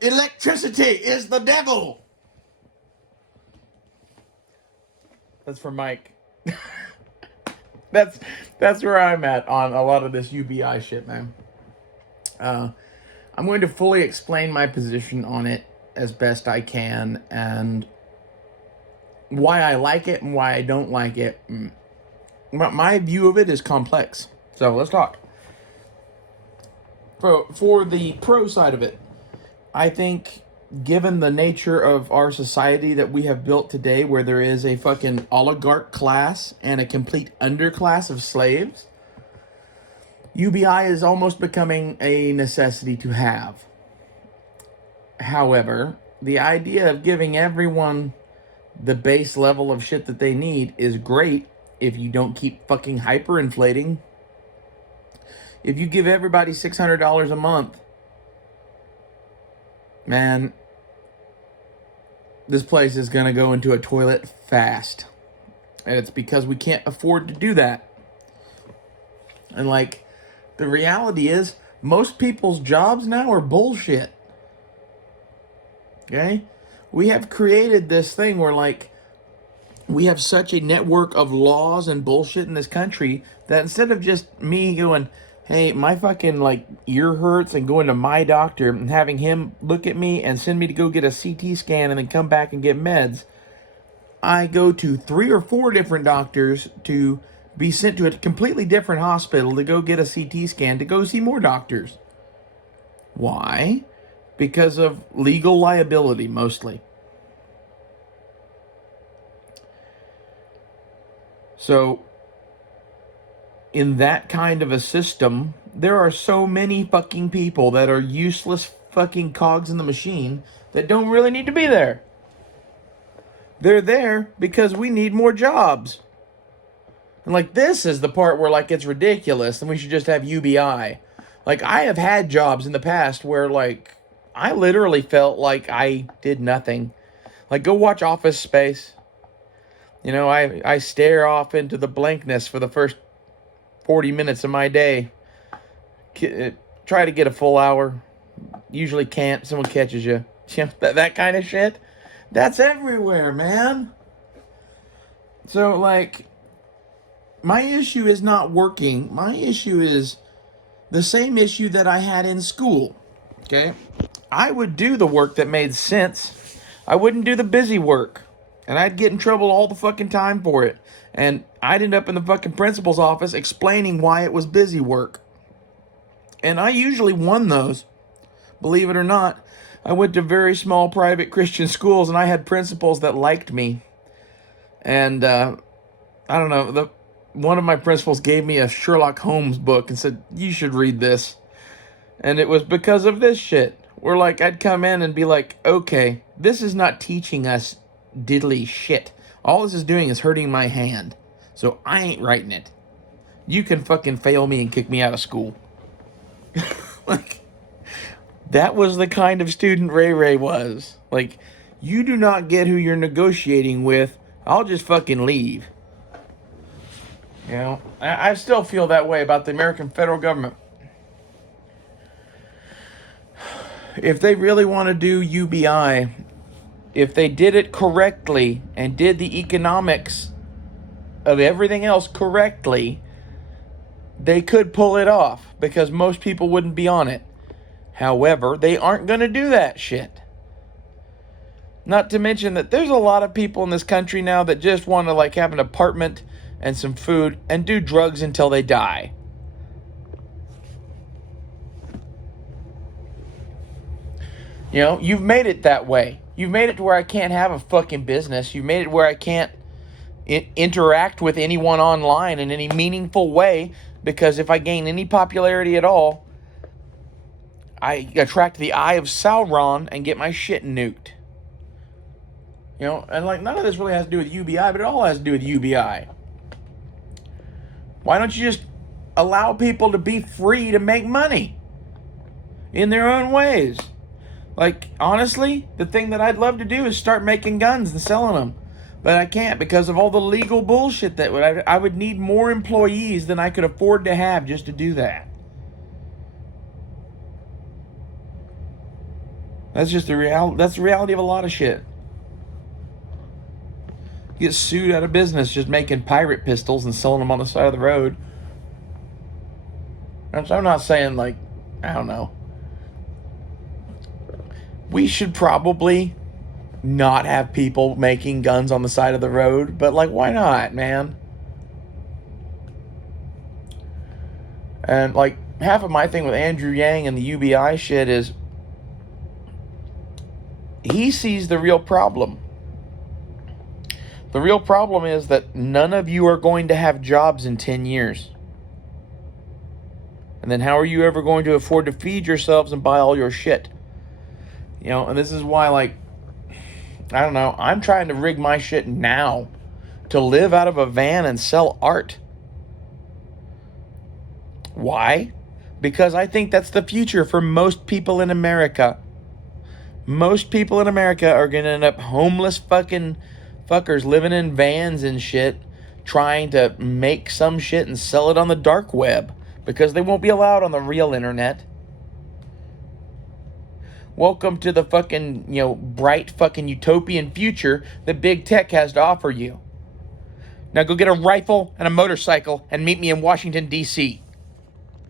Electricity is the devil. That's for Mike. that's where I'm at on a lot of this UBI shit, man. I'm going to fully explain my position on it as best I can, and why I like it and why I don't like it. My view of it is complex. So let's talk. For the pro side of it, I think given the nature of our society that we have built today, where there is a fucking oligarch class and a complete underclass of slaves, UBI is almost becoming a necessity to have. However, the idea of giving everyone the base level of shit that they need is great if you don't keep fucking hyperinflating. If you give everybody $600 a month, man, this place is going to go into a toilet fast. And it's because we can't afford to do that. And like, the reality is, most people's jobs now are bullshit. Okay? We have created this thing where, like, we have such a network of laws and bullshit in this country that instead of just me going, hey, my fucking, like, ear hurts, and going to my doctor and having him look at me and send me to go get a CT scan and then come back and get meds, I go to 3 or 4 different doctors to be sent to a completely different hospital to go get a CT scan to go see more doctors. Why? Because of legal liability, mostly. So, in that kind of a system, there are so many fucking people that are useless fucking cogs in the machine that don't really need to be there. They're there because we need more jobs. And like, this is the part where, like, it's ridiculous and we should just have UBI. Like, I have had jobs in the past where, like, I literally felt like I did nothing. Like, go watch Office Space. You know, I stare off into the blankness for the first 40 minutes of my day. Try to get a full hour. Usually can't. Someone catches you. That kind of shit. That's everywhere, man. So, like, my issue is not working. My issue is the same issue that I had in school. Okay? I would do the work that made sense. I wouldn't do the busy work. And I'd get in trouble all the fucking time for it. And I'd end up in the fucking principal's office explaining why it was busy work. And I usually won those. Believe it or not, I went to very small private Christian schools and I had principals that liked me. And I don't know, one of my principals gave me a Sherlock Holmes book and said, you should read this. And it was because of this shit. Where, like, I'd come in and be like, okay, this is not teaching us diddly shit. All this is doing is hurting my hand. So I ain't writing it. You can fucking fail me and kick me out of school. Like, that was the kind of student Ray Ray was. Like, you do not get who you're negotiating with, I'll just fucking leave. You know, I still feel that way about the American federal government. If they really want to do UBI, if they did it correctly and did the economics of everything else correctly, they could pull it off because most people wouldn't be on it. However, they aren't going to do that shit. Not to mention that there's a lot of people in this country now that just want to, like, have an apartment and some food and do drugs until they die. You know, you've made it that way. You've made it to where I can't have a fucking business. You've made it where I can't interact with anyone online in any meaningful way, because if I gain any popularity at all, I attract the eye of Sauron and get my shit nuked. You know, and like, none of this really has to do with UBI, but it all has to do with UBI. Why don't you just allow people to be free to make money in their own ways? Like, honestly, the thing that I'd love to do is start making guns and selling them. But I can't because of all the legal bullshit that I would need more employees than I could afford to have just to do that. That's just the reality. That's the reality of a lot of shit. You get sued out of business just making pirate pistols and selling them on the side of the road. And so I'm not saying, like, I don't know. We should probably not have people making guns on the side of the road, but, like, why not, man? And, like, half of my thing with Andrew Yang and the UBI shit is he sees the real problem. The real problem is that none of you are going to have jobs in 10 years. And then how are you ever going to afford to feed yourselves and buy all your shit? You know, and this is why, like, I don't know, I'm trying to rig my shit now to live out of a van and sell art. Why? Because I think that's the future for most people in America. Most people in America are going to end up homeless fucking fuckers living in vans and shit, trying to make some shit and sell it on the dark web because they won't be allowed on the real internet. Welcome to the fucking, you know, bright fucking utopian future that big tech has to offer you. Now go get a rifle and a motorcycle and meet me in Washington, D.C.